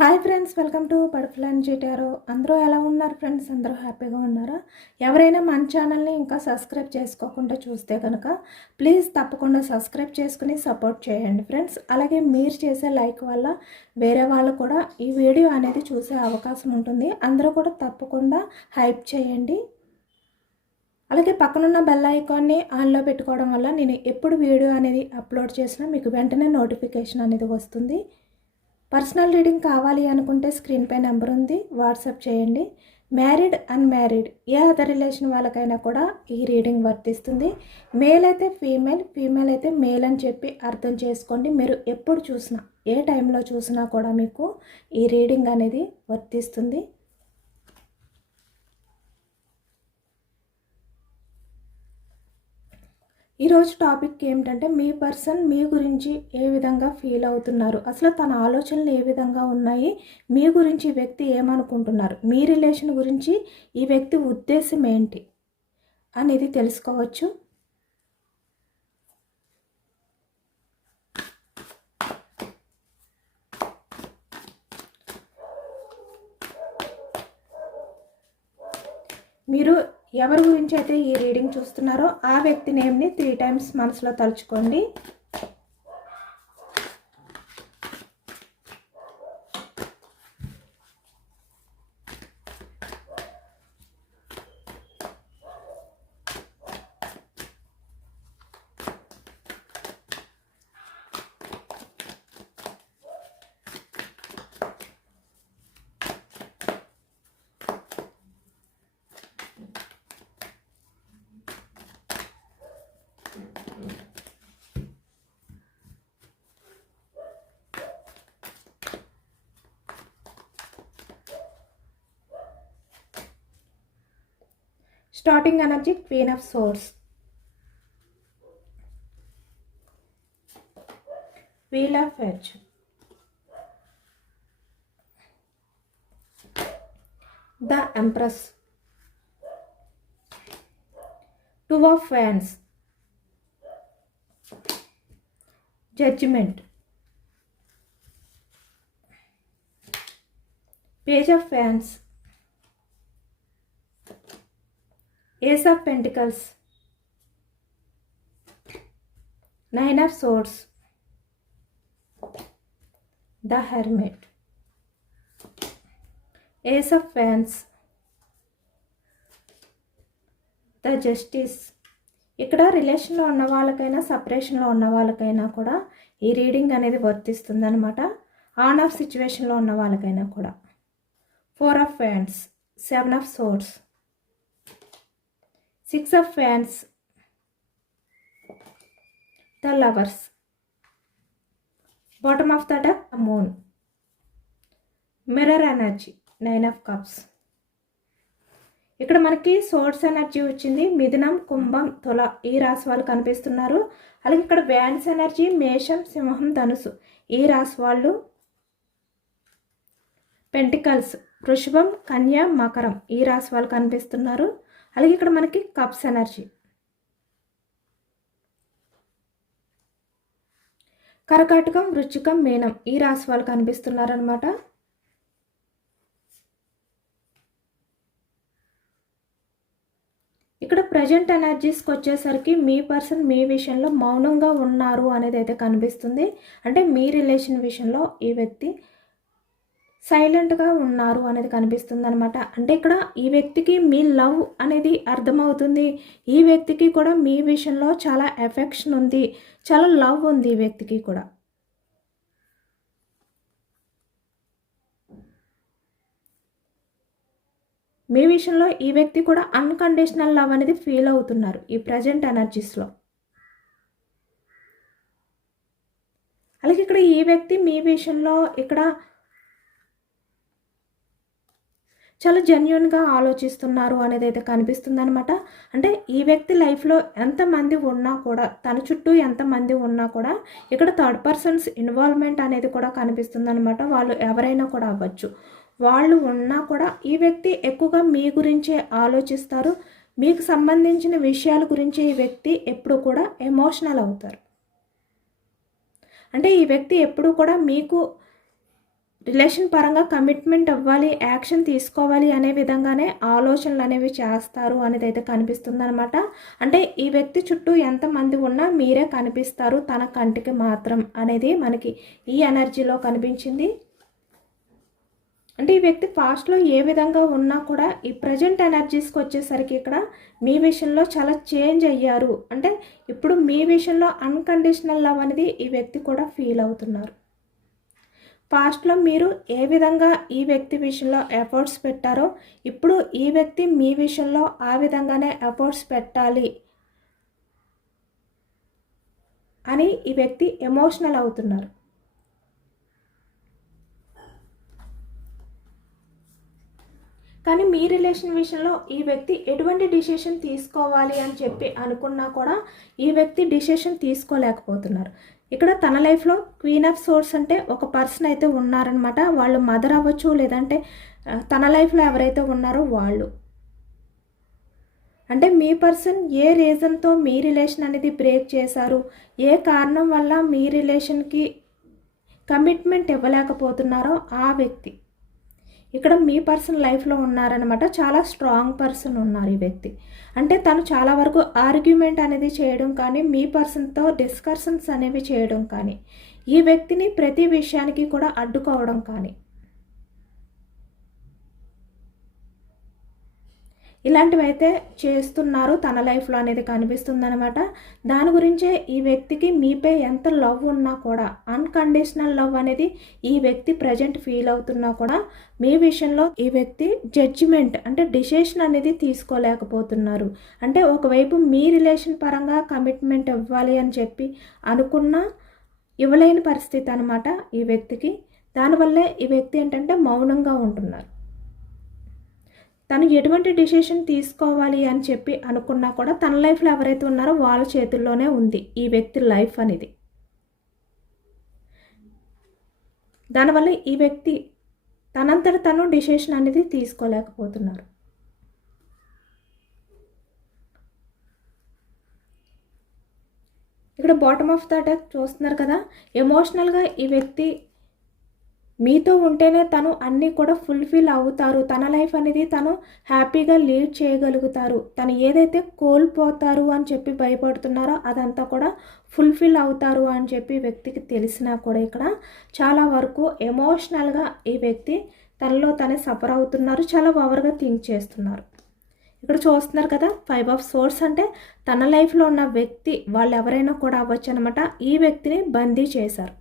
Hi friends welcome to పడుపులాన్ జీటారో అందరూ ఎలా ఉన్నారు ఫ్రెండ్స్? అందరూ హ్యాపీగా ఉన్నారా? ఎవరైనా మన ఛానల్ని ఇంకా సబ్స్క్రైబ్ చేసుకోకుండా చూస్తే కనుక ప్లీజ్ తప్పకుండా సబ్స్క్రైబ్ చేసుకుని సపోర్ట్ చేయండి ఫ్రెండ్స్. అలాగే మీరు చేసే లైక్ వల్ల వేరే వాళ్ళు కూడా ఈ వీడియో అనేది చూసే అవకాశం ఉంటుంది. అందరూ కూడా తప్పకుండా హైప్ చేయండి. అలాగే పక్కనున్న బెల్ ఐకాన్ని ఆన్లో పెట్టుకోవడం వల్ల నేను ఎప్పుడు వీడియో అనేది అప్లోడ్ చేసినా మీకు వెంటనే నోటిఫికేషన్ అనేది వస్తుంది. పర్సనల్ రీడింగ్ కావాలి అనుకుంటే స్క్రీన్పై నెంబర్ ఉంది వాట్సాప్ చేయండి. Married unmarried any other relation వాళ్ళకైనా కూడా ఈ రీడింగ్ వర్తిస్తుంది. మేల్ అయితే ఫీమేల్ ఫీమేల్ అయితే మేల్ అని చెప్పి అర్థం చేసుకోండి. మీరు ఎప్పుడు చూసినా ఏ టైంలో చూసినా కూడా మీకు ఈ రీడింగ్ అనేది వర్తిస్తుంది. ఈరోజు టాపిక్ ఏమిటంటే మీ పర్సన్ మీ గురించి ఏ విధంగా ఫీల్ అవుతున్నారు? అసలు తన ఆలోచనలు ఏ విధంగా ఉన్నాయి? మీ గురించి ఈ వ్యక్తి ఏమనుకుంటున్నారు? మీ రిలేషన్ గురించి ఈ వ్యక్తి ఉద్దేశం ఏంటి? అనేది తెలుసుకోవచ్చు. మీరు ఎవరి గురించి అయితే ఈ రీడింగ్ చూస్తున్నారో ఆ వ్యక్తి నేమ్ని త్రీ టైమ్స్ మనసులో తలుచుకోండి. starting energy queen of swords. Wheel of fortune. The empress. Two of Fans, judgment. Page of Fans. Ace of pentacles nine of swords the Hermit, ace of fans the justice ఇక్కడ రిలేషన్లో ఉన్న వాళ్ళకైనా సపరేషన్లో ఉన్న వాళ్ళకైనా కూడా ఈ రీడింగ్ అనేది వర్తిస్తుంది అనమాట ఆన్ ఆఫ్ సిచ్యువేషన్లో ఉన్న వాళ్ళకైనా కూడా. Four of wands seven of swords six of fans the lovers bottom of the deck moon mirror energy nine of cups ఇక్కడ మనకి సోర్స్ ఎనర్జీ వచ్చింది. మిథునం కుంభం తుల ఈ రాశి వాళ్ళు కనిపిస్తున్నారు. అలాగే ఇక్కడ వ్యాన్స్ ఎనర్జీ మేషం సింహం ధనుసు ఈ రాశి వాళ్ళు. పెంటికల్స్ వృషభం కన్య మకరం ఈ రాశి వాళ్ళు కనిపిస్తున్నారు. అలాగే ఇక్కడ మనకి కప్స్ ఎనర్జీ కరకాటకం వృచ్చికం మేనం ఈ రాశి వాళ్ళు కనిపిస్తున్నారనమాట ఇక్కడ ప్రజెంట్ ఎనర్జీస్కి వచ్చేసరికి మీ పర్సన్ మీ విషయంలో మౌనంగా ఉన్నారు అనేది అయితే కనిపిస్తుంది. అంటే మీ రిలేషన్ విషయంలో ఈ వ్యక్తి సైలెంట్గా ఉన్నారు అనేది కనిపిస్తుంది అనమాట అంటే ఇక్కడ ఈ వ్యక్తికి మీ లవ్ అనేది అర్థమవుతుంది. ఈ వ్యక్తికి కూడా మీ విషయంలో చాలా ఎఫెక్షన్ ఉంది. చాలా లవ్ ఉంది ఈ వ్యక్తికి కూడా. మీ విషయంలో ఈ వ్యక్తి కూడా అన్కండిషనల్ లవ్ అనేది ఫీల్ అవుతున్నారు ఈ ప్రజెంట్ ఎనర్జీస్లో. అలాగే ఇక్కడ ఈ వ్యక్తి మీ విషయంలో ఇక్కడ చాలా జెన్యున్గా ఆలోచిస్తున్నారు అనేది అయితే కనిపిస్తుంది అనమాట అంటే ఈ వ్యక్తి లైఫ్లో ఎంతమంది ఉన్నా కూడా తన చుట్టూ ఎంతమంది ఉన్నా కూడా ఇక్కడ థర్డ్ పర్సన్స్ ఇన్వాల్వ్మెంట్ అనేది కూడా కనిపిస్తుంది అనమాట వాళ్ళు ఎవరైనా కూడా అవ్వచ్చు. వాళ్ళు ఉన్నా కూడా ఈ వ్యక్తి ఎక్కువగా మీ గురించే ఆలోచిస్తారు. మీకు సంబంధించిన విషయాల గురించి ఈ వ్యక్తి ఎప్పుడు కూడా ఎమోషనల్ అవుతారు. అంటే ఈ వ్యక్తి ఎప్పుడు కూడా మీకు రిలేషన్ పరంగా కమిట్మెంట్ అవ్వాలి యాక్షన్ తీసుకోవాలి అనే విధంగానే ఆలోచనలు అనేవి చేస్తారు అనేది అయితే కనిపిస్తుంది అనమాట అంటే ఈ వ్యక్తి చుట్టూ ఎంతమంది ఉన్నా మీరే కనిపిస్తారు తన కంటికి మాత్రం అనేది మనకి ఈ ఎనర్జీలో కనిపించింది. అంటే ఈ వ్యక్తి పాస్ట్లో ఏ విధంగా ఉన్నా కూడా ఈ ప్రజెంట్ ఎనర్జీస్కి వచ్చేసరికి ఇక్కడ మీ విషయంలో చాలా చేంజ్ అయ్యారు. అంటే ఇప్పుడు మీ విషయంలో అన్కండిషనల్ లవ్ అనేది ఈ వ్యక్తి కూడా ఫీల్ అవుతున్నారు. పాస్ట్లో మీరు ఏ విధంగా ఈ వ్యక్తి విషయంలో ఎఫర్ట్స్ పెట్టారో ఇప్పుడు ఈ వ్యక్తి మీ విషయంలో ఆ విధంగానే ఎఫర్ట్స్ పెట్టాలి అని ఈ వ్యక్తి ఎమోషనల్ అవుతున్నారు. కానీ మీ రిలేషన్ విషయంలో ఈ వ్యక్తి ఎటువంటి డిసిషన్ తీసుకోవాలి అని చెప్పి అనుకున్నా కూడా ఈ వ్యక్తి డిసిషన్ తీసుకోలేకపోతున్నారు. ఇక్కడ తన లైఫ్లో క్వీన్ ఆఫ్ సోర్స్ అంటే ఒక పర్సన్ అయితే ఉన్నారనమాట వాళ్ళు మదర్ అవ్వచ్చు లేదంటే తన లైఫ్లో ఎవరైతే ఉన్నారో వాళ్ళు. అంటే మీ పర్సన్ ఏ రీజన్తో మీ రిలేషన్ అనేది బ్రేక్ చేశారు? ఏ కారణం వల్ల మీ రిలేషన్కి కమిట్మెంట్ ఇవ్వలేకపోతున్నారో ఆ వ్యక్తి. ఇక్కడ మీ పర్సన్ లైఫ్లో ఉన్నారనమాట చాలా స్ట్రాంగ్ పర్సన్ ఉన్నారు ఈ వ్యక్తి. అంటే తను చాలా వరకు ఆర్గ్యుమెంట్ అనేది చేయడం కానీ మీ పర్సన్తో డిస్కషన్స్ అనేవి చేయడం కానీ ఈ వ్యక్తిని ప్రతి విషయానికి కూడా అడ్డుకోవడం కానీ ఇలాంటివైతే చేస్తున్నారు తన లైఫ్లో అనేది కనిపిస్తుంది అనమాట దాని గురించే ఈ వ్యక్తికి మీపై ఎంత లవ్ ఉన్నా కూడా అన్కండిషనల్ లవ్ అనేది ఈ వ్యక్తి ప్రజెంట్ ఫీల్ అవుతున్నా కూడా మీ విషయంలో ఈ వ్యక్తి జడ్జిమెంట్ అంటే డిసిషన్ అనేది తీసుకోలేకపోతున్నారు. అంటే ఒకవైపు మీ రిలేషన్ పరంగా కమిట్మెంట్ ఇవ్వాలి అని చెప్పి అనుకున్నా ఇవ్వలేని పరిస్థితి అనమాట ఈ వ్యక్తికి. దానివల్లే ఈ వ్యక్తి ఏంటంటే మౌనంగా ఉంటున్నారు. తను ఎటువంటి డిసిషన్ తీసుకోవాలి అని చెప్పి అనుకున్నా కూడా తన లైఫ్లో ఎవరైతే ఉన్నారో వాళ్ళ చేతుల్లోనే ఉంది ఈ వ్యక్తి లైఫ్ అనేది. దానివల్ల ఈ వ్యక్తి తనంతట తను డిసిషన్ అనేది తీసుకోలేకపోతున్నారు. ఇక్కడ బాటమ్ ఆఫ్ ద అటాక్ చూస్తున్నారు కదా ఎమోషనల్గా ఈ వ్యక్తి మీతో ఉంటేనే తను అన్నీ కూడా ఫుల్ఫిల్ అవుతారు. తన లైఫ్ అనేది తను హ్యాపీగా లీడ్ చేయగలుగుతారు. తను ఏదైతే కోల్పోతారు అని చెప్పి భయపడుతున్నారో అదంతా కూడా ఫుల్ఫిల్ అవుతారు అని చెప్పి వ్యక్తికి తెలిసినా కూడా ఇక్కడ చాలా వరకు ఎమోషనల్గా ఈ వ్యక్తి తనలో తనే సఫర్ అవుతున్నారు. చాలా ఓవర్గా థింక్ చేస్తున్నారు. ఇక్కడ చూస్తున్నారు కదా ఫైవ్ ఆఫ్ సోర్స్ అంటే తన లైఫ్లో ఉన్న వ్యక్తి వాళ్ళు ఎవరైనా కూడా అవ్వచ్చు అనమాట ఈ వ్యక్తిని బందీ చేశారు.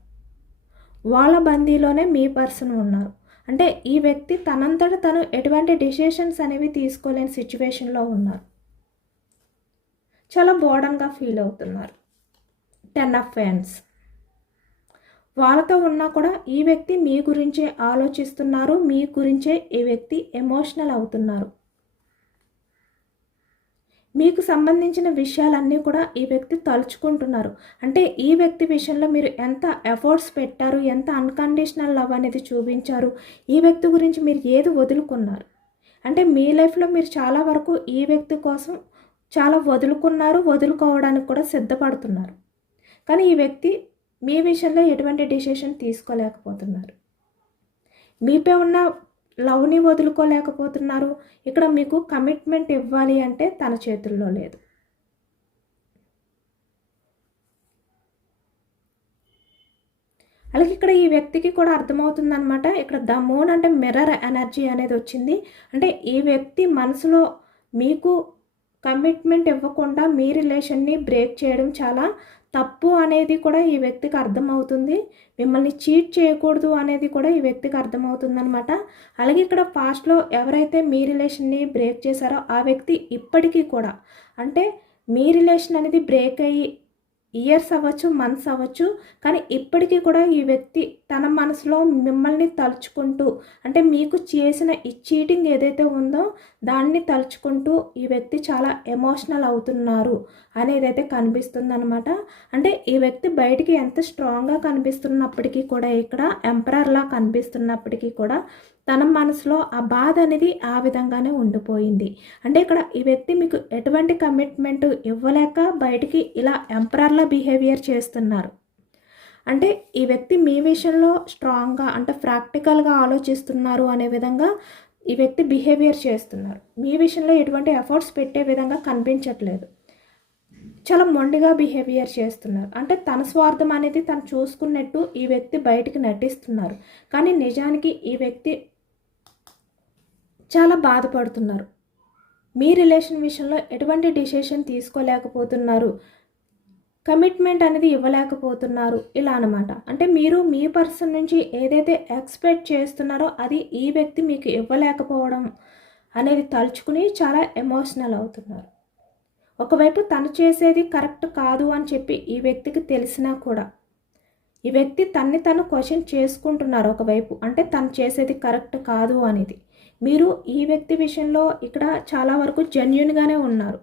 వాళ్ళ బందీలోనే మీ పర్సన్ ఉన్నారు. అంటే ఈ వ్యక్తి తనంతట తను ఎటువంటి డిసిషన్స్ అనేవి తీసుకోలేని సిచ్యువేషన్లో ఉన్నారు. చాలా బోర్డన్గా ఫీల్ అవుతున్నారు. టెన్ ఆఫ్ ఫ్యాన్స్ వాళ్ళతో ఉన్నా కూడా ఈ వ్యక్తి మీ గురించే ఆలోచిస్తున్నారు మీ గురించే ఈ వ్యక్తి ఎమోషనల్ అవుతున్నారు. మీకు సంబంధించిన విషయాలన్నీ కూడా ఈ వ్యక్తి తలుచుకుంటున్నారు. అంటే ఈ వ్యక్తి విషయంలో మీరు ఎంత ఎఫర్ట్స్ పెట్టారు ఎంత అన్కండిషనల్ లవ్ అనేది చూపించారు ఈ వ్యక్తి గురించి మీరు ఏది వదులుకున్నారు? అంటే మీ లైఫ్లో మీరు చాలా వరకు ఈ వ్యక్తి కోసం చాలా వదులుకున్నారు వదులుకోవడానికి కూడా సిద్ధపడుతున్నారు. కానీ ఈ వ్యక్తి మీ విషయంలో ఎటువంటి డిసిషన్ తీసుకోలేకపోతున్నారు. మీపై ఉన్న లవ్ని వదులుకోలేకపోతున్నారు. ఇక్కడ మీకు కమిట్మెంట్ ఇవ్వాలి అంటే తన చేతుల్లో లేదు. అలాగే ఇక్కడ ఈ వ్యక్తికి కూడా అర్థమవుతుందనమాట ఇక్కడ ద మూన్ అంటే మిర్రర్ ఎనర్జీ అనేది వచ్చింది. అంటే ఈ వ్యక్తి మనసులో మీకు కమిట్మెంట్ ఇవ్వకుండా మీ రిలేషన్ని బ్రేక్ చేయడం చాలా తప్పు అనేది కూడా ఈ వ్యక్తికి అర్థమవుతుంది. మిమ్మల్ని చీట్ చేయకూడదు అనేది కూడా ఈ వ్యక్తికి అర్థమవుతుందనమాట అలాగే ఇక్కడ పాస్ట్లో ఎవరైతే మీ రిలేషన్ని బ్రేక్ చేశారో ఆ వ్యక్తి ఇప్పటికీ కూడా అంటే మీ రిలేషన్ అనేది బ్రేక్ అయ్యి ఇయర్స్ అవ్వచ్చు మంత్స్ అవ్వచ్చు కానీ ఇప్పటికీ కూడా ఈ వ్యక్తి తన మనసులో మిమ్మల్ని తలుచుకుంటూ అంటే మీకు చేసిన ఈ చీటింగ్ ఏదైతే ఉందో దాన్ని తలుచుకుంటూ ఈ వ్యక్తి చాలా ఎమోషనల్ అవుతున్నారు అనేది అయితే కనిపిస్తుంది అనమాట అంటే ఈ వ్యక్తి బయటికి ఎంత స్ట్రాంగ్గా కనిపిస్తున్నప్పటికీ కూడా ఇక్కడ ఎంపరర్లా కనిపిస్తున్నప్పటికీ కూడా తన మనసులో ఆ బాధ అనేది ఆ విధంగానే ఉండిపోయింది. అంటే ఇక్కడ ఈ వ్యక్తి మీకు ఎటువంటి కమిట్మెంట్ ఇవ్వలేక బయటికి ఇలా ఎంపరర్లా బిహేవియర్ చేస్తున్నారు. అంటే ఈ వ్యక్తి మీ విషయంలో స్ట్రాంగ్గా అంటే ప్రాక్టికల్గా ఆలోచిస్తున్నారు అనే విధంగా ఈ వ్యక్తి బిహేవియర్ చేస్తున్నారు. మీ విషయంలో ఎటువంటి ఎఫర్ట్స్ పెట్టే విధంగా కనిపించట్లేదు. చాలా మొండిగా బిహేవియర్ చేస్తున్నారు. అంటే తన స్వార్థం అనేది తను చూసుకున్నట్టు ఈ వ్యక్తి బయటికి నటిస్తున్నారు. కానీ నిజానికి ఈ వ్యక్తి చాలా బాధపడుతున్నారు. మీ రిలేషన్ విషయంలో ఎటువంటి డిసిషన్ తీసుకోలేకపోతున్నారు. కమిట్మెంట్ అనేది ఇవ్వలేకపోతున్నారు. ఇలా అనమాట అంటే మీరు మీ పర్సన్ నుంచి ఏదైతే ఎక్స్పెక్ట్ చేస్తున్నారో అది ఈ వ్యక్తి మీకు ఇవ్వలేకపోవడం అనేది తలుచుకుని చాలా ఎమోషనల్ అవుతున్నారు. ఒకవైపు తను చేసేది కరెక్ట్ కాదు అని చెప్పి ఈ వ్యక్తికి తెలిసినా కూడా ఈ వ్యక్తి తన్ని తను క్వశ్చన్ చేసుకుంటున్నారు ఒకవైపు. అంటే తను చేసేది కరెక్ట్ కాదు అనేది. మీరు ఈ వ్యక్తి విషయంలో ఇక్కడ చాలా వరకు జెన్యున్గానే ఉన్నారు.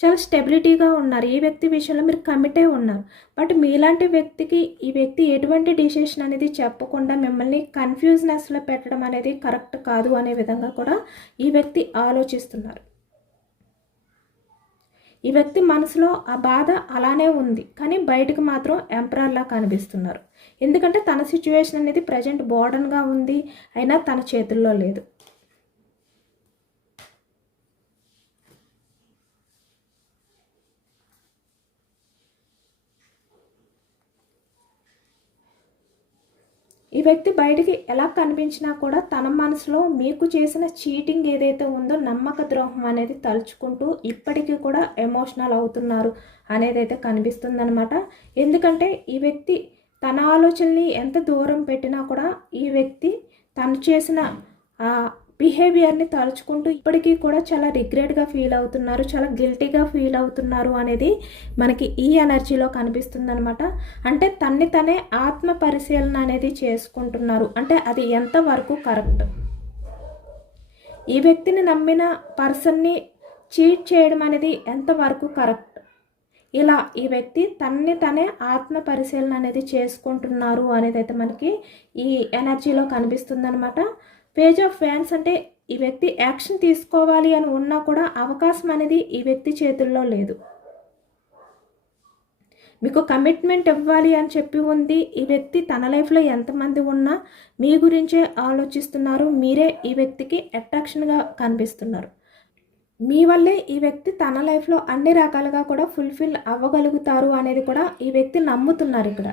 చాలా స్టెబిలిటీగా ఉన్నారు. ఈ వ్యక్తి విషయంలో మీరు కమిటే ఉన్నారు. బట్ మీలాంటి వ్యక్తికి ఈ వ్యక్తి ఎటువంటి డిసిషన్ అనేది చెప్పకుండా మిమ్మల్ని కన్ఫ్యూజ్నెస్లో పెట్టడం అనేది కరెక్ట్ కాదు అనే విధంగా కూడా ఈ వ్యక్తి ఆలోచిస్తున్నారు. ఈ వ్యక్తి మనసులో ఆ బాధ అలానే ఉంది. కానీ బయటకు మాత్రం ఎంపరర్లా కనిపిస్తున్నారు. ఎందుకంటే తన సిచ్యువేషన్ అనేది ప్రజెంట్ బోర్డన్గా ఉంది. అయినా తన చేతుల్లో లేదు. వ్యక్తి బయటికి ఎలా కనిపించినా కూడా తన మనసులో మీకు చేసిన చీటింగ్ ఏదైతే ఉందో నమ్మక ద్రోహం అనేది తలుచుకుంటూ ఇప్పటికీ కూడా ఎమోషనల్ అవుతున్నారు అనేది అయితే కనిపిస్తుందనమాట ఎందుకంటే ఈ వ్యక్తి తన ఆలోచనని ఎంత దూరం పెట్టినా కూడా ఈ వ్యక్తి తను చేసిన బిహేవియర్ని తలుచుకుంటూ ఇప్పటికీ కూడా చాలా రిగ్రెట్గా ఫీల్ అవుతున్నారు చాలా గిల్టీగా ఫీల్ అవుతున్నారు అనేది మనకి ఈ ఎనర్జీలో కనిపిస్తుంది అనమాట అంటే తన్ని తనే ఆత్మ పరిశీలన అనేది చేసుకుంటున్నారు. అంటే అది ఎంతవరకు కరెక్ట్? ఈ వ్యక్తిని నమ్మిన పర్సన్ని చీట్ చేయడం అనేది ఎంతవరకు కరెక్ట్? ఇలా ఈ వ్యక్తి తన్ని తనే ఆత్మ పరిశీలన అనేది చేసుకుంటున్నారు అనేది అయితే మనకి ఈ ఎనర్జీలో కనిపిస్తుంది పేజ్ ఆఫ్ ఫ్యాన్స్ అంటే ఈ వ్యక్తి యాక్షన్ తీసుకోవాలి అని ఉన్నా కూడా అవకాశం అనేది ఈ వ్యక్తి చేతుల్లో లేదు. మీకు కమిట్మెంట్ ఇవ్వాలి అని చెప్పి ఉంది. ఈ వ్యక్తి తన లైఫ్లో ఎంతమంది ఉన్నా మీ గురించే ఆలోచిస్తున్నారు. మీరే ఈ వ్యక్తికి అట్రాక్షన్గా కనిపిస్తున్నారు. మీ వల్లే ఈ వ్యక్తి తన లైఫ్లో అన్ని రకాలుగా కూడా ఫుల్ఫిల్ అవ్వగలుగుతారు అనేది కూడా ఈ వ్యక్తి నమ్ముతున్నారు ఇక్కడ.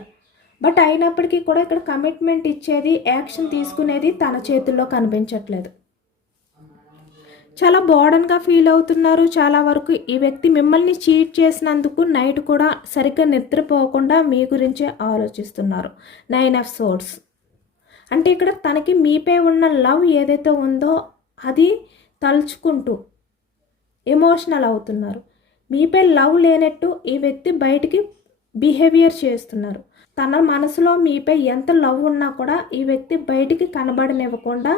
బట్ అయినప్పటికీ కూడా ఇక్కడ కమిట్మెంట్ ఇచ్చేది యాక్షన్ తీసుకునేది తన చేతుల్లో కనిపించట్లేదు. చాలా బోర్డన్గా ఫీల్ అవుతున్నారు. చాలా వరకు ఈ వ్యక్తి మిమ్మల్ని చీట్ చేసినందుకు నైట్ కూడా సరిగ్గా నిద్రపోకుండా మీ గురించే ఆలోచిస్తున్నారు. నైన్ ఆఫ్ సోర్స్ అంటే ఇక్కడ తనకి మీపై ఉన్న లవ్ ఏదైతే ఉందో అది తలుచుకుంటూ ఎమోషనల్ అవుతున్నారు. మీపై లవ్ లేనట్టు ఈ వ్యక్తి బయటికి బిహేవియర్ చేస్తున్నారు. తన మనసులో మీపై ఎంత లవ్ ఉన్నా కూడా ఈ వ్యక్తి బయటికి కనబడనివ్వకుండా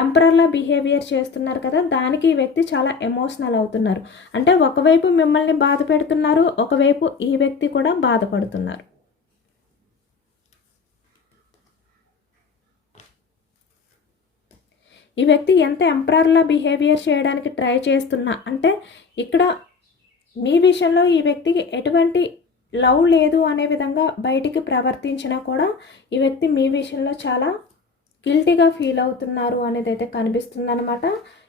ఎంపరర్లా బిహేవియర్ చేస్తున్నారు కదా దానికి ఈ వ్యక్తి చాలా ఎమోషనల్ అవుతున్నారు. అంటే ఒకవైపు మిమ్మల్ని బాధ పెడుతున్నారు ఒకవైపు ఈ వ్యక్తి కూడా బాధపడుతున్నారు. ఈ వ్యక్తి ఎంత ఎంపరర్లా బిహేవియర్ చేయడానికి ట్రై చేస్తున్నా అంటే ఇక్కడ మీ విషయంలో ఈ వ్యక్తికి ఎటువంటి లవ్ లేదు అనే విధంగా బయటికి ప్రవర్తించినా కూడా ఈ వ్యక్తి మీ విషయంలో చాలా గిల్టీగా ఫీల్ అవుతున్నారు అనేది అయితే కనిపిస్తుంది అనమాట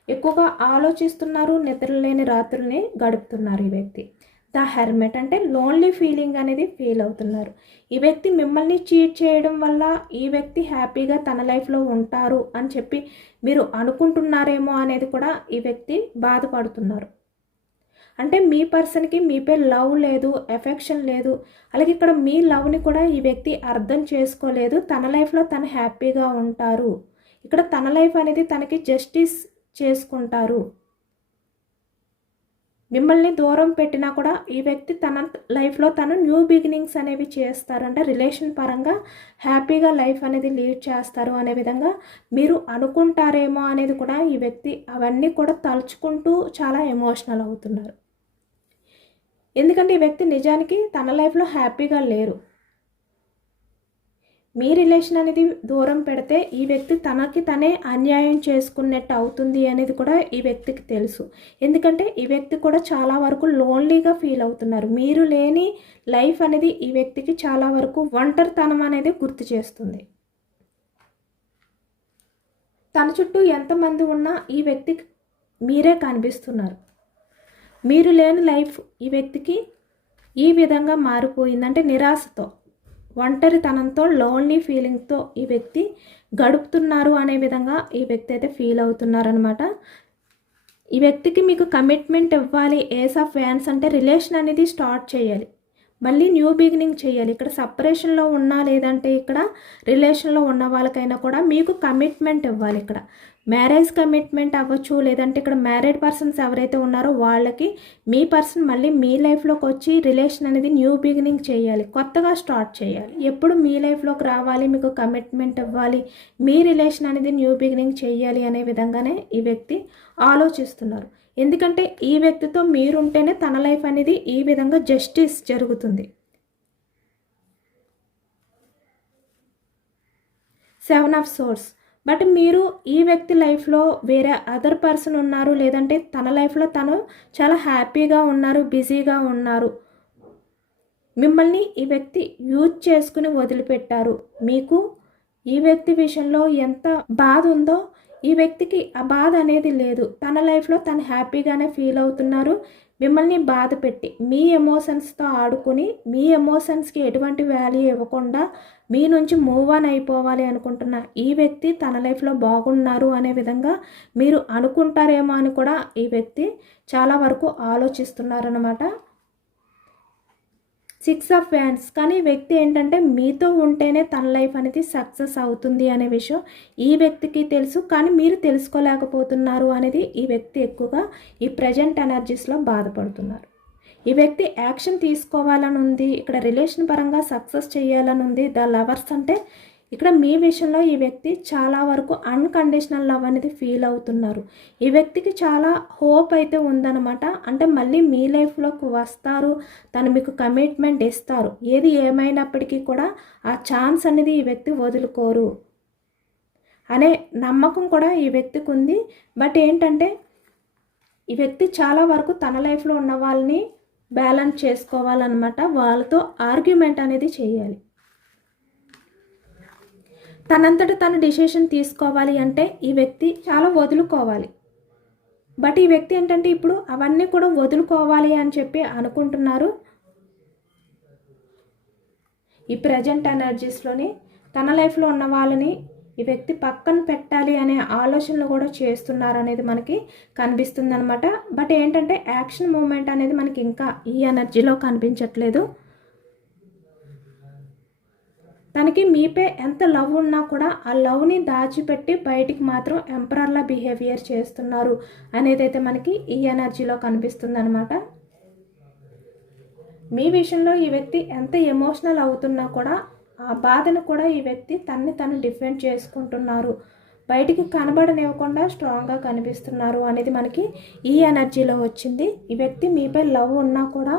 ఎక్కువగా ఆలోచిస్తున్నారు నిద్రలేని రాత్రుల్ని గడుపుతున్నారు ఈ వ్యక్తి. ద హెర్మెట్ అంటే లోన్లీ ఫీలింగ్ అనేది ఫీల్ అవుతున్నారు. ఈ వ్యక్తి మిమ్మల్ని చీట్ చేయడం వల్ల ఈ వ్యక్తి హ్యాపీగా తన లైఫ్లో ఉంటారు అని చెప్పి మీరు అనుకుంటున్నారేమో అనేది కూడా ఈ వ్యక్తి బాధపడుతున్నారు. అంటే మీ పర్సన్కి మీపై లవ్ లేదు ఎఫెక్షన్ లేదు. అలాగే ఇక్కడ మీ లవ్ని కూడా ఈ వ్యక్తి అర్థం చేసుకోలేదు. తన లైఫ్లో తను హ్యాపీగా ఉంటారు. ఇక్కడ తన లైఫ్ అనేది తనకి జస్టిస్ చేసుకుంటారు. మిమ్మల్ని దూరం పెట్టినా కూడా ఈ వ్యక్తి తన లైఫ్లో తను న్యూ బిగినింగ్స్ అనేవి చేస్తారంటే. రిలేషన్ పరంగా హ్యాపీగా లైఫ్ అనేది లీడ్ చేస్తారు అనే విధంగా మీరు అనుకుంటారేమో అనేది కూడా ఈ వ్యక్తి అవన్నీ కూడా తలుచుకుంటూ చాలా ఎమోషనల్ అవుతున్నారు. ఎందుకంటే ఈ వ్యక్తి నిజానికి తన లైఫ్లో హ్యాపీగా లేరు. మీ రిలేషన్ అనేది దూరం పెడితే ఈ వ్యక్తి తనకి తనే అన్యాయం చేసుకున్నట్టు అవుతుంది అనేది కూడా ఈ వ్యక్తికి తెలుసు. ఎందుకంటే ఈ వ్యక్తి కూడా చాలా వరకు లోన్లీగా ఫీల్ అవుతున్నారు. మీరు లేని లైఫ్ అనేది ఈ వ్యక్తికి చాలా వరకు ఒంటరితనం అనేది గుర్తు చేస్తుంది. తన చుట్టూ ఎంతమంది ఉన్నా ఈ వ్యక్తికి మీరే కనిపిస్తున్నారు. మీరు లేని లైఫ్ ఈ వ్యక్తికి ఈ విధంగా మారిపోయిందంటే నిరాశతో. ఒంటరితనంతో లోన్లీ ఫీలింగ్తో ఈ వ్యక్తి గడుపుతున్నారు అనే విధంగా ఈ వ్యక్తి అయితే ఫీల్ అవుతున్నారనమాట ఈ వ్యక్తికి మీకు కమిట్మెంట్ ఇవ్వాలి ఏస్ ఆఫ్ ఫ్యాన్స్ అంటే రిలేషన్ అనేది స్టార్ట్ చేయాలి. మళ్ళీ న్యూ బిగినింగ్ చేయాలి. ఇక్కడ సపరేషన్లో ఉన్నా లేదంటే ఇక్కడ రిలేషన్లో ఉన్న వాళ్ళకైనా కూడా మీకు కమిట్మెంట్ ఇవ్వాలి ఇక్కడ. మ్యారేజ్ కమిట్మెంట్ అవ్వచ్చు లేదంటే ఇక్కడ మ్యారీడ్ పర్సన్స్ ఎవరైతే ఉన్నారో వాళ్ళకి మీ పర్సన్ మళ్ళీ మీ లైఫ్లోకి వచ్చి రిలేషన్ అనేది న్యూ బిగినింగ్ చేయాలి కొత్తగా స్టార్ట్ చేయాలి. ఎప్పుడు మీ లైఫ్లోకి రావాలి మీకు కమిట్మెంట్ ఇవ్వాలి మీ రిలేషన్ అనేది న్యూ బిగినింగ్ చేయాలి అనే విధంగానే ఈ వ్యక్తి ఆలోచిస్తున్నారు. ఎందుకంటే ఈ వ్యక్తితో మీరుంటేనే తన లైఫ్ అనేది ఈ విధంగా జస్టిస్ జరుగుతుంది. Seven of source. బట్ మీరు ఈ వ్యక్తి లైఫ్లో వేరే అదర్ పర్సన్ ఉన్నారు లేదంటే తన లైఫ్లో తను చాలా హ్యాపీగా ఉన్నారు బిజీగా ఉన్నారు. మిమ్మల్ని ఈ వ్యక్తి యూజ్ చేసుకుని వదిలిపెట్టారు. మీకు ఈ వ్యక్తి విషయంలో ఎంత బాధ ఉందో ఈ వ్యక్తికి ఆ బాధ అనేది లేదు. తన లైఫ్లో తను హ్యాపీగానే ఫీల్ అవుతున్నారు. మిమ్మల్ని బాధ పెట్టి మీ ఎమోషన్స్తో ఆడుకుని మీ ఎమోషన్స్కి ఎటువంటి వాల్యూ ఇవ్వకుండా మీ నుంచి మూవ్ ఆన్ అయిపోవాలి అనుకుంటున్న ఈ వ్యక్తి తన లైఫ్లో బాగున్నారు అనే విధంగా మీరు అనుకుంటారేమో అని కూడా ఈ వ్యక్తి చాలా వరకు ఆలోచిస్తున్నారనమాట సిక్స్ ఆఫ్ ఫ్యాన్స్ కానీ ఈ వ్యక్తి ఏంటంటే మీతో ఉంటేనే తన లైఫ్ అనేది సక్సెస్ అవుతుంది అనే విషయం ఈ వ్యక్తికి తెలుసు. కానీ మీరు తెలుసుకోలేకపోతున్నారు అనేది ఈ వ్యక్తి ఎక్కువగా ఈ ప్రజెంట్ ఎనర్జీస్లో బాధపడుతున్నారు. ఈ వ్యక్తి యాక్షన్ తీసుకోవాలని ఉంది ఇక్కడ రిలేషన్ పరంగా సక్సెస్ చేయాలని ఉంది ద లవర్స్ అంటే ఇక్కడ మీ విషయంలో ఈ వ్యక్తి చాలా వరకు అన్కండిషనల్ లవ్ అనేది ఫీల్ అవుతున్నారు. ఈ వ్యక్తికి చాలా హోప్ అయితే ఉందన్నమాట. అంటే మళ్ళీ మీ లైఫ్లోకి వస్తారు తను మీకు కమిట్మెంట్ ఇస్తారు. ఏది ఏమైనప్పటికీ కూడా ఆ ఛాన్స్ అనేది ఈ వ్యక్తి వదులుకోరు అనే నమ్మకం కూడా ఈ వ్యక్తికి ఉంది. బట్ ఏంటంటే ఈ వ్యక్తి చాలా వరకు తన లైఫ్లో ఉన్న వాళ్ళని బ్యాలెన్స్ చేసుకోవాలన్నమాట. వాళ్ళతో ఆర్గ్యుమెంట్ అనేది చేయాలి. తనంతట తను డిసిషన్ తీసుకోవాలి అంటే ఈ వ్యక్తి చాలా వదులుకోవాలి. బట్ ఈ వ్యక్తి ఏంటంటే ఇప్పుడు అవన్నీ కూడా వదులుకోవాలి అని చెప్పి అనుకుంటున్నారు. ఈ ప్రజెంట్ ఎనర్జీస్లోని తన లైఫ్లో ఉన్న వాళ్ళని ఈ వ్యక్తి పక్కన పెట్టాలి అనే ఆలోచనలు కూడా చేస్తున్నారు అనేది మనకి కనిపిస్తుంది అనమాట బట్ ఏంటంటే యాక్షన్ మూమెంట్ అనేది మనకి ఇంకా ఈ ఎనర్జీలో కనిపించట్లేదు. తనకి మీపై ఎంత లవ్ ఉన్నా కూడా ఆ లవ్ని దాచిపెట్టి బయటికి మాత్రం ఎంపరర్లా బిహేవియర్ చేస్తున్నారు అనేది అయితే మనకి ఈ ఎనర్జీలో కనిపిస్తుంది అనమాట మీ విషయంలో ఈ వ్యక్తి ఎంత ఎమోషనల్ అవుతున్నా కూడా ఆ బాధను కూడా ఈ వ్యక్తి తన్ని తను డిఫెండ్ చేసుకుంటున్నారు. బయటికి కనబడనివ్వకుండా స్ట్రాంగ్గా కనిపిస్తున్నారు అనేది మనకి ఈ ఎనర్జీలో వచ్చింది. ఈ వ్యక్తి మీపై లవ్ ఉన్నా కూడా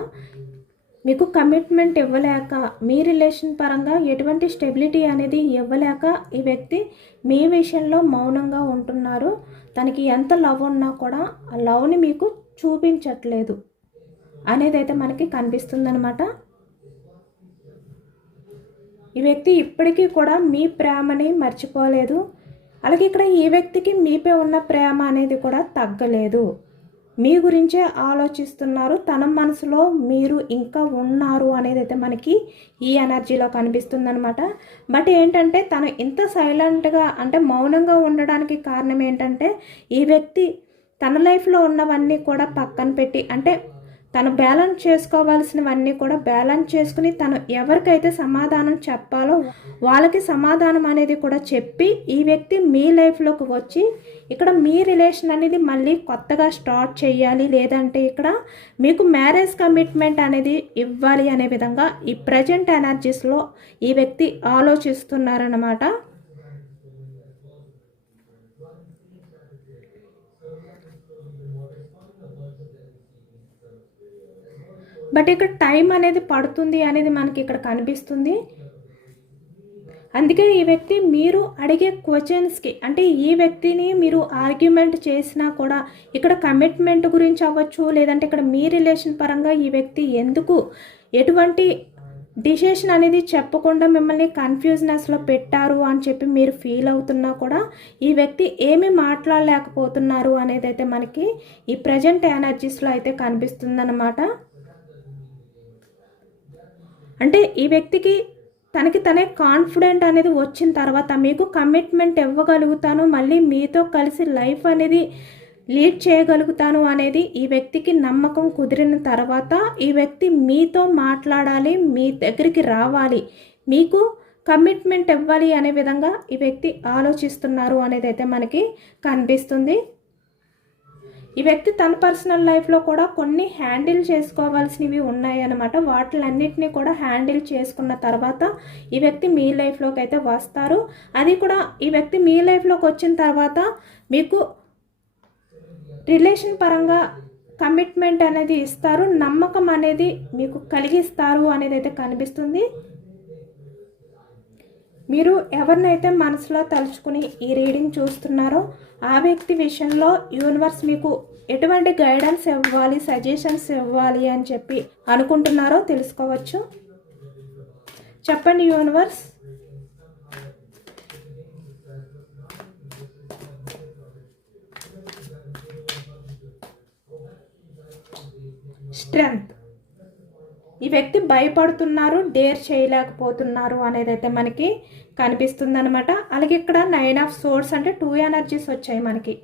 మీకు కమిట్మెంట్ ఇవ్వలేక మీ రిలేషన్ పరంగా ఎటువంటి స్టెబిలిటీ అనేది ఇవ్వలేక ఈ వ్యక్తి మీ విషయంలో మౌనంగా ఉంటున్నారు. తనకి ఎంత లవ్ ఉన్నా కూడా ఆ లవ్ని మీకు చూపించట్లేదు అనేది అయితే మనకి కనిపిస్తుందనమాట ఈ వ్యక్తి ఇప్పటికీ కూడా మీ ప్రేమని మర్చిపోలేదు. అలాగే ఇక్కడ ఈ వ్యక్తికి మీపై ఉన్న ప్రేమ అనేది కూడా తగ్గలేదు. మీ గురించే ఆలోచిస్తున్నారు. తన మనసులో మీరు ఇంకా ఉన్నారు అనేది అయితే మనకి ఈ ఎనర్జీలో కనిపిస్తుందనమాట బట్ ఏంటంటే తను ఇంత సైలెంట్గా అంటే మౌనంగా ఉండడానికి కారణం ఏంటంటే ఈ వ్యక్తి తన లైఫ్లో ఉన్నవన్నీ కూడా పక్కన పెట్టి అంటే తను బ్యాలెన్స్ చేసుకోవాల్సినవన్నీ కూడా బ్యాలెన్స్ చేసుకుని తను ఎవరికైతే సమాధానం చెప్పాలో వాళ్ళకి సమాధానం అనేది కూడా చెప్పి ఈ వ్యక్తి మీ లైఫ్లోకి వచ్చి ఇక్కడ మీ రిలేషన్ అనేది మళ్ళీ కొత్తగా స్టార్ట్ చేయాలి. లేదంటే ఇక్కడ మీకు మ్యారేజ్ కమిట్మెంట్ అనేది ఇవ్వాలి అనే విధంగా ఈ ప్రజెంట్ ఎనర్జీస్లో ఈ వ్యక్తి ఆలోచిస్తున్నారన్నమాట. బట్ ఇక్కడ టైం అనేది పడుతుంది అనేది మనకి ఇక్కడ కనిపిస్తుంది. అందుకే ఈ వ్యక్తి మీరు అడిగే క్వశ్చన్స్కి అంటే ఈ వ్యక్తిని మీరు ఆర్గ్యుమెంట్ చేసినా కూడా ఇక్కడ కమిట్మెంట్ గురించి అవ్వచ్చు లేదంటే ఇక్కడ మీ రిలేషన్ పరంగా ఈ వ్యక్తి ఎందుకు ఎటువంటి డిసిషన్ అనేది చెప్పకుండా మిమ్మల్ని కన్ఫ్యూజ్నెస్లో పెట్టారు అని చెప్పి మీరు ఫీల్ అవుతున్నా కూడా ఈ వ్యక్తి ఏమి మాట్లాడలేకపోతున్నారు అనేది అయితే మనకి ఈ ప్రజెంట్ ఎనర్జీస్లో అయితే కనిపిస్తుందన్నమాట. అంటే ఈ వ్యక్తికి తనకి తనే కాన్ఫిడెంట్ అనేది వచ్చిన తర్వాత మీకు కమిట్మెంట్ ఇవ్వగలుగుతాను మళ్ళీ మీతో కలిసి లైఫ్ అనేది లీడ్ చేయగలుగుతాను అనేది ఈ వ్యక్తికి నమ్మకం కుదిరిన తర్వాత ఈ వ్యక్తి మీతో మాట్లాడాలి మీ దగ్గరికి రావాలి. మీకు కమిట్మెంట్ ఇవ్వాలి అనే విధంగా ఈ వ్యక్తి ఆలోచిస్తున్నారు అనేది అయితే మనకి కనిపిస్తుంది. ఈ వ్యక్తి తన పర్సనల్ లైఫ్లో కూడా కొన్ని హ్యాండిల్ చేసుకోవాల్సినవి ఉన్నాయన్నమాట. వాటిలన్నిటినీ కూడా హ్యాండిల్ చేసుకున్న తర్వాత ఈ వ్యక్తి మీ లైఫ్లోకి అయితే వస్తారు. అది కూడా ఈ వ్యక్తి మీ లైఫ్లోకి వచ్చిన తర్వాత మీకు రిలేషన్ పరంగా కమిట్మెంట్ అనేది ఇస్తారు. నమ్మకం అనేది మీకు కలిగిస్తారు అనేది అయితే కనిపిస్తుంది. మీరు ఎవరినైతే మనసులో తలుచుకుని ఈ రీడింగ్ చూస్తున్నారో ఆ వ్యక్తి విషయంలో యూనివర్స్ మీకు ఎటువంటి గైడెన్స్ ఇవ్వాలి సజెషన్స్ ఇవ్వాలి అని చెప్పి అనుకుంటున్నారో తెలుసుకోవచ్చు. చెప్పండి యూనివర్స్. స్ట్రెంగ్త్. ఈ వ్యక్తి భయపడుతున్నారు డేర్ చేయలేకపోతున్నారు అనేది అయితే మనకి కనిపిస్తుందనమాట అలాగే ఇక్కడ నైన్ ఆఫ్ సోర్స్ అంటే టూ ఎనర్జీస్ వచ్చాయి మనకి.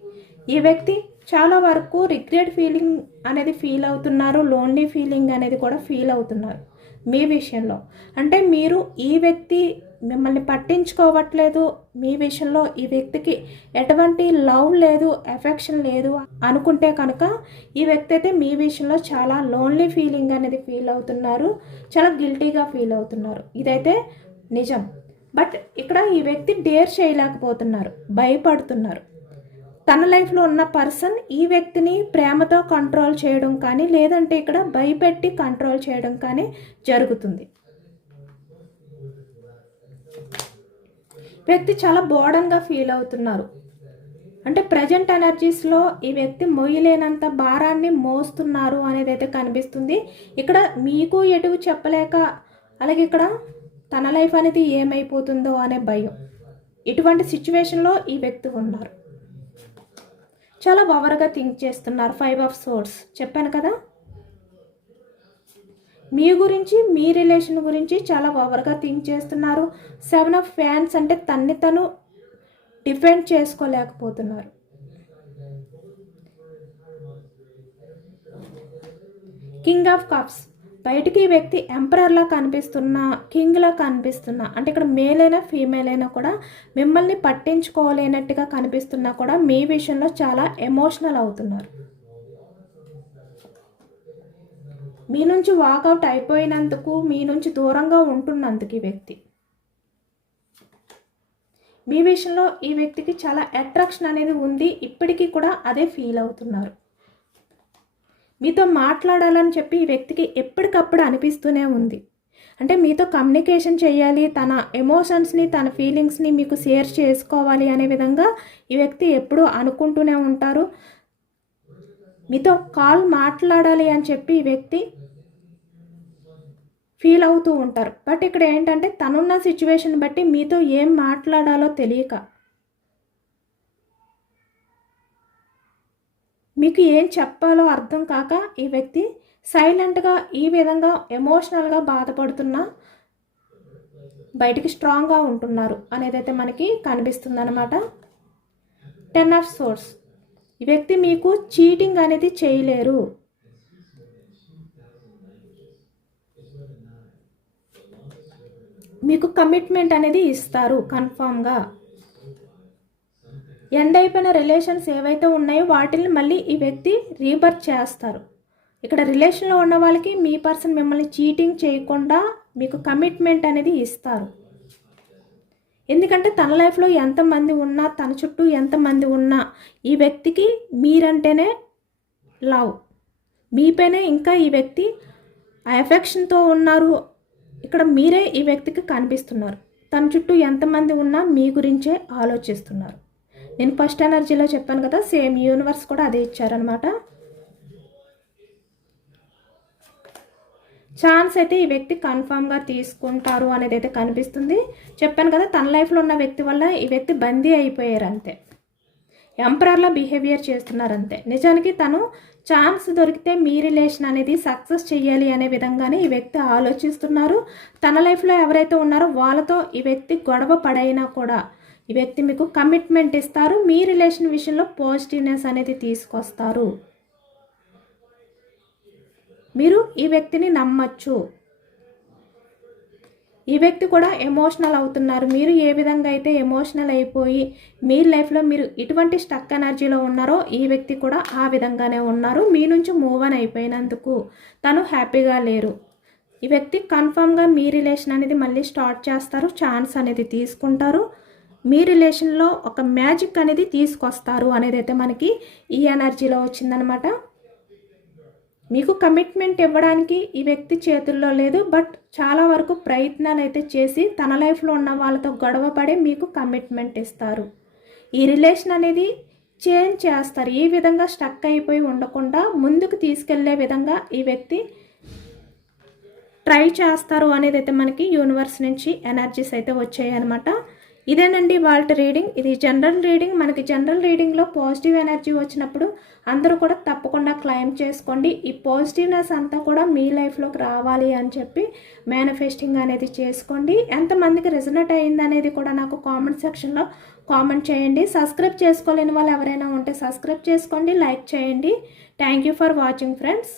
ఈ వ్యక్తి చాలా వరకు రిగ్రెట్ ఫీలింగ్ అనేది ఫీల్ అవుతున్నారు లోన్లీ ఫీలింగ్ అనేది కూడా ఫీల్ అవుతున్నారు మీ విషయంలో. అంటే మీరు ఈ వ్యక్తి మిమ్మల్ని పట్టించుకోవట్లేదు. మీ విషయంలో ఈ వ్యక్తికి ఎటువంటి లవ్ లేదు ఎఫెక్షన్ లేదు అనుకుంటే కనుక ఈ వ్యక్తి అయితే మీ విషయంలో చాలా లోన్లీ ఫీలింగ్ అనేది ఫీల్ అవుతున్నారు. చాలా గిల్టీగా ఫీల్ అవుతున్నారు. ఇదైతే నిజం. బట్ ఇక్కడ ఈ వ్యక్తి డేర్ చేయలేకపోతున్నారు. భయపడుతున్నారు. తన లైఫ్లో ఉన్న పర్సన్ ఈ వ్యక్తిని ప్రేమతో కంట్రోల్ చేయడం కానీ లేదంటే ఇక్కడ భయపెట్టి కంట్రోల్ చేయడం కానీ జరుగుతుంది. వ్యక్తి చాలా బోర్డన్గా ఫీల్ అవుతున్నారు. అంటే ప్రజెంట్ ఎనర్జీస్లో ఈ వ్యక్తి మొయ్యలేనంత భారాన్ని మోస్తున్నారు అనేది అయితే కనిపిస్తుంది. ఇక్కడ మీకు ఎటు చెప్పలేక అలాగే ఇక్కడ తన లైఫ్ అనేది ఏమైపోతుందో అనే భయం. ఇటువంటి సిచ్యువేషన్లో ఈ వ్యక్తి ఉన్నారు. చాలా ఓవర్గా థింక్ చేస్తున్నారు. Five of swords. చెప్పాను కదా? మీ గురించి మీ రిలేషన్ గురించి చాలా ఓవర్గా థింక్ చేస్తున్నారు. సెవెన్ ఆఫ్ ఫ్యాన్స్ అంటే తన్ని తను డిఫెండ్ చేసుకోలేకపోతున్నారు. కింగ్ ఆఫ్ కప్స్ బయటికి ఈ వ్యక్తి ఎంపరర్లా కనిపిస్తున్నా కింగ్లా కనిపిస్తున్నా అంటే ఇక్కడ మేల్ అయినా ఫీమేల్ అయినా కూడా మిమ్మల్ని పట్టించుకోలేనట్టుగా కనిపిస్తున్నా కూడా మీ విషయంలో చాలా ఎమోషనల్ అవుతున్నారు. మీ నుంచి వాకౌట్ అయిపోయినందుకు మీ నుంచి దూరంగా ఉంటున్నందుకు ఈ వ్యక్తి. మీ విషయంలో ఈ వ్యక్తికి చాలా అట్రాక్షన్ అనేది ఉంది. ఇప్పటికీ కూడా అదే ఫీల్ అవుతున్నారు. మీతో మాట్లాడాలని చెప్పి ఈ వ్యక్తికి ఎప్పటికప్పుడు అనిపిస్తూనే ఉంది. అంటే మీతో కమ్యూనికేషన్ చేయాలి తన ఎమోషన్స్ని తన ఫీలింగ్స్ని మీకు షేర్ చేసుకోవాలి అనే విధంగా ఈ వ్యక్తి ఎప్పుడూ అనుకుంటూనే ఉంటారు. మీతో కాల్ మాట్లాడాలి అని చెప్పి ఈ వ్యక్తి ఫీల్ అవుతూ ఉంటారు. బట్ ఇక్కడ ఏంటంటే తనున్న సిచ్యువేషన్ బట్టి మీతో ఏం మాట్లాడాలో తెలియక మీకు ఏం చెప్పాలో అర్థం కాక ఈ వ్యక్తి సైలెంట్గా ఈ విధంగా ఎమోషనల్గా బాధపడుతున్నా బయటికి స్ట్రాంగ్గా ఉంటున్నారు అనేదైతే మనకి కనిపిస్తుంది అనమాట టెన్ ఆఫ్ సోర్స్ వ్యక్తి మీకు చీటింగ్ అనేది చేయలేరు. మీకు కమిట్మెంట్ అనేది ఇస్తారు కన్ఫామ్గా. ఎండ్ అయిపోయిన రిలేషన్స్ ఏవైతే ఉన్నాయో వాటిని మళ్ళీ ఈ వ్యక్తి రీబర్త్ చేస్తారు. ఇక్కడ రిలేషన్లో ఉన్న వాళ్ళకి మీ పర్సన్ మిమ్మల్ని చీటింగ్ చేయకుండా మీకు కమిట్మెంట్ అనేది ఇస్తారు. ఎందుకంటే తన లైఫ్లో ఎంతమంది ఉన్నా తన చుట్టూ ఎంతమంది ఉన్నా ఈ వ్యక్తికి మీరంటేనే లవ్. మీపైనే ఇంకా ఈ వ్యక్తి ఎఫెక్షన్తో ఉన్నారు. ఇక్కడ మీరే ఈ వ్యక్తికి కనిపిస్తున్నారు. తన చుట్టూ ఎంతమంది ఉన్నా మీ గురించే ఆలోచిస్తున్నారు. నేను ఫస్ట్ ఎనర్జీలో చెప్పాను కదా సేమ్ యూనివర్స్ కూడా అదే ఇచ్చారనమాట ఛాన్స్ అయితే ఈ వ్యక్తి కన్ఫామ్గా తీసుకుంటారు అనేది అయితే కనిపిస్తుంది. చెప్పాను కదా తన లైఫ్లో ఉన్న వ్యక్తి వల్ల ఈ వ్యక్తి బందీ అయిపోయారు అంతే. ఎంపరర్లా బిహేవియర్ చేస్తున్నారు అంతే. నిజానికి తను ఛాన్స్ దొరికితే మీ రిలేషన్ అనేది సక్సెస్ చేయాలి అనే విధంగానే ఈ వ్యక్తి ఆలోచిస్తున్నారు. తన లైఫ్లో ఎవరైతే ఉన్నారో వాళ్ళతో ఈ వ్యక్తి గొడవ పడైనా కూడా ఈ వ్యక్తి మీకు కమిట్మెంట్ ఇస్తారు. మీ రిలేషన్ విషయంలో పాజిటివ్నెస్ అనేది తీసుకొస్తారు. మీరు ఈ వ్యక్తిని నమ్మచ్చు. ఈ వ్యక్తి కూడా ఎమోషనల్ అవుతున్నారు. మీరు ఏ విధంగా అయితే ఎమోషనల్ అయిపోయి మీ లైఫ్లో మీరు ఇటువంటి స్టక్ ఎనర్జీలో ఉన్నారో ఈ వ్యక్తి కూడా ఆ విధంగానే ఉన్నారు. మీ నుంచి మూవ్ అని అయిపోయినందుకు తను హ్యాపీగా లేరు. ఈ వ్యక్తి కన్ఫామ్గా మీ రిలేషన్ అనేది మళ్ళీ స్టార్ట్ చేస్తారు. ఛాన్స్ అనేది తీసుకుంటారు. మీ రిలేషన్లో ఒక మ్యాజిక్ అనేది తీసుకొస్తారు అనేది అయితే మనకి ఈ ఎనర్జీలో వచ్చిందనమాట. మీకు కమిట్మెంట్ ఇవ్వడానికి ఈ వ్యక్తి చేతుల్లో లేదు బట్ చాలా వరకు ప్రయత్నాలు అయితే చేసి తన లైఫ్లో ఉన్న వాళ్ళతో గొడవపడే మీకు కమిట్మెంట్ ఇస్తారు. ఈ రిలేషన్ అనేది చేంజ్ చేస్తారు. ఈ విధంగా స్టక్ అయిపోయి ఉండకుండా ముందుకు తీసుకెళ్ళే విధంగా ఈ వ్యక్తి ట్రై చేస్తారు అనేది అయితే మనకి యూనివర్స్ నుంచి ఎనర్జీస్ అయితే వచ్చాయి అనమాట ఇదేనండి వాళ్ళ రీడింగ్. ఇది జనరల్ రీడింగ్. మనకి జనరల్ రీడింగ్లో పాజిటివ్ ఎనర్జీ వచ్చినప్పుడు అందరూ కూడా తప్పకుండా క్లైమ్ చేసుకోండి. ఈ పాజిటివ్నెస్ అంతా కూడా మీ లైఫ్లోకి రావాలి అని చెప్పి మేనిఫెస్టింగ్ అనేది చేసుకోండి. ఎంతమందికి రిజనెట్ అయింది అనేది కూడా నాకు కామెంట్ సెక్షన్లో కామెంట్ చేయండి. సబ్స్క్రైబ్ చేసుకోలేని వాళ్ళు ఎవరైనా ఉంటే సబ్స్క్రైబ్ చేసుకోండి లైక్ చేయండి. Thank you for watching friends.